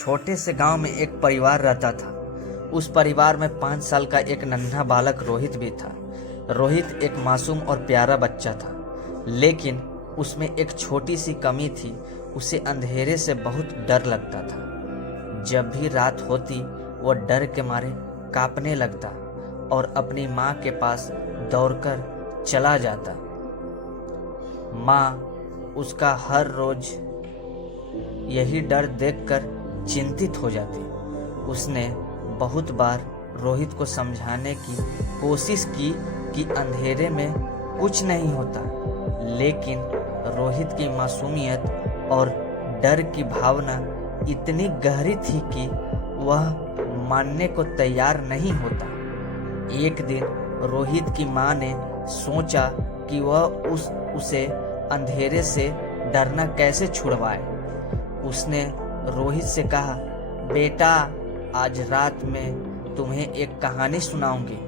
छोटे से गांव में एक परिवार रहता था। उस परिवार में 5 साल का एक नन्हा बालक रोहित भी था। रोहित एक मासूम और प्यारा बच्चा था, लेकिन उसमें एक छोटी सी कमी थी। उसे अंधेरे से बहुत डर लगता था। जब भी रात होती वह डर के मारे कांपने लगता और अपनी माँ के पास दौड़कर चला जाता। माँ उसका हर रोज यही डर देखकर चिंतित हो जाती। उसने बहुत बार रोहित को समझाने की कोशिश की कि अंधेरे में कुछ नहीं होता, लेकिन रोहित की मासूमियत और डर की भावना इतनी गहरी थी कि वह मानने को तैयार नहीं होता। एक दिन रोहित की माँ ने सोचा कि वह उसे अंधेरे से डरना कैसे छुड़वाए। उसने रोहित से कहा, बेटा, आज रात में तुम्हें एक कहानी सुनाऊंगी।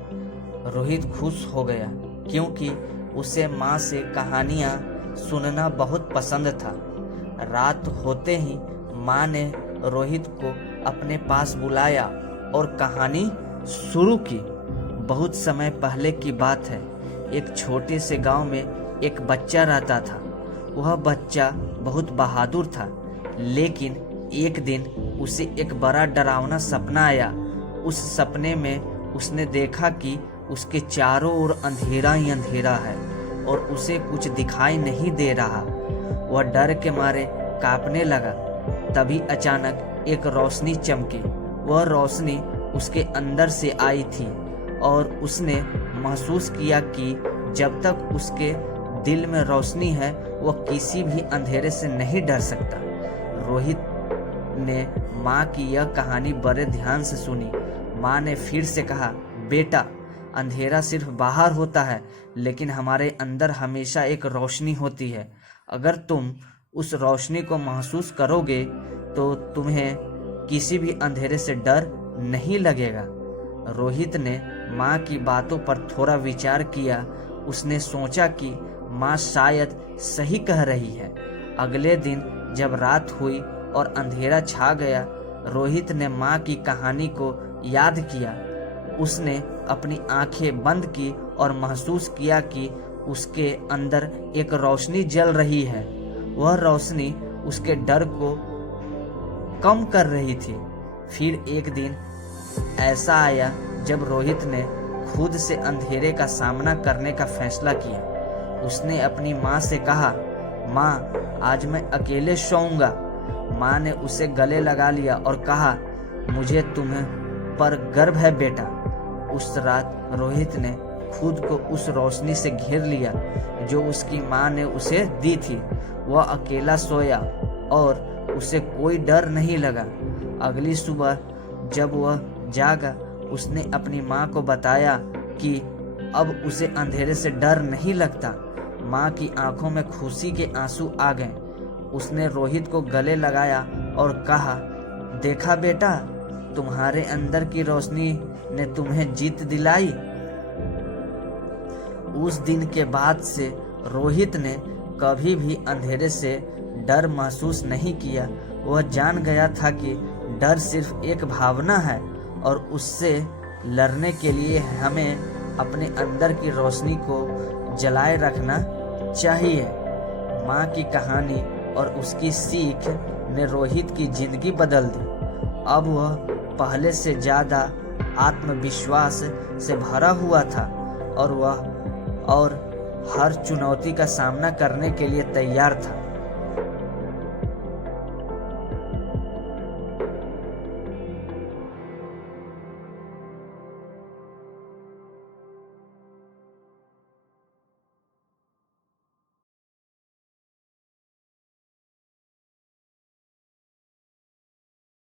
रोहित खुश हो गया क्योंकि उसे माँ से कहानियाँ सुनना बहुत पसंद था। रात होते ही माँ ने रोहित को अपने पास बुलाया और कहानी शुरू की। बहुत समय पहले की बात है। एक छोटे से गांव में एक बच्चा रहता था। वह बच्चा बहुत बहादुर था, लेकिन एक दिन उसे एक बड़ा डरावना सपना आया। उस सपने में उसने देखा कि उसके चारों ओर अंधेरा ही अंधेरा है और उसे कुछ दिखाई नहीं दे रहा। वह डर के मारे कांपने लगा। तभी अचानक एक रोशनी चमकी। वह रोशनी उसके अंदर से आई थी और उसने महसूस किया कि जब तक उसके दिल में रोशनी है वह किसी भी अंधेरे से नहीं डर सकता। रोहित ने माँ की यह कहानी बड़े ध्यान से सुनी। माँ ने फिर से कहा, बेटा, अंधेरा सिर्फ बाहर होता है, लेकिन हमारे अंदर हमेशा एक रोशनी होती है। अगर तुम उस रोशनी को महसूस करोगे तो तुम्हें किसी भी अंधेरे से डर नहीं लगेगा। रोहित ने माँ की बातों पर थोड़ा विचार किया। उसने सोचा कि माँ शायद सही कह रही है। अगले दिन जब रात हुई और अंधेरा छा गया, रोहित ने माँ की कहानी को याद किया। उसने अपनी आंखें बंद की और महसूस किया कि उसके अंदर एक रोशनी जल रही है। वह रोशनी उसके डर को कम कर रही थी। फिर एक दिन ऐसा आया जब रोहित ने खुद से अंधेरे का सामना करने का फैसला किया। उसने अपनी माँ से कहा, माँ, आज मैं अकेले सोऊंगा। माँ ने उसे गले लगा लिया और कहा, मुझे तुम्हें पर गर्व है बेटा। उस रात रोहित ने खुद को उस रोशनी से घेर लिया जो उसकी माँ ने उसे दी थी। वह अकेला सोया और उसे कोई डर नहीं लगा। अगली सुबह जब वह जागा, उसने अपनी माँ को बताया कि अब उसे अंधेरे से डर नहीं लगता। माँ की आंखों में खुशी के आंसू आ गए। उसने रोहित को गले लगाया और कहा, देखा बेटा, तुम्हारे अंदर की रोशनी ने तुम्हें जीत दिलाई। उस दिन के बाद से रोहित ने कभी भी अंधेरे से डर महसूस नहीं किया। वह जान गया था कि डर सिर्फ एक भावना है और उससे लड़ने के लिए हमें अपने अंदर की रोशनी को जलाए रखना चाहिए। माँ की कहानी और उसकी सीख ने रोहित की जिंदगी बदल दी। अब वह पहले से ज़्यादा आत्मविश्वास से भरा हुआ था और हर चुनौती का सामना करने के लिए तैयार था।